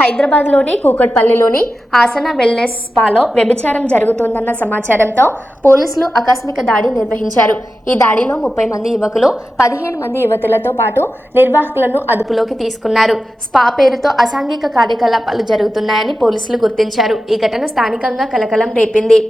హైదరాబాద్లోని కూకట్పల్లిలోని ఆసన వెల్నెస్ స్పాలో వ్యభిచారం జరుగుతోందన్న సమాచారంతో పోలీసులు ఆకస్మిక దాడి నిర్వహించారు. ఈ దాడిలో 30 మంది యువకులు, 15 మంది యువతులతో పాటు నిర్వాహకులను అదుపులోకి తీసుకున్నారు. స్పా పేరుతో అసాంఘిక కార్యకలాపాలు జరుగుతున్నాయని పోలీసులు గుర్తించారు. ఈ ఘటన స్థానికంగా కలకలం రేపింది.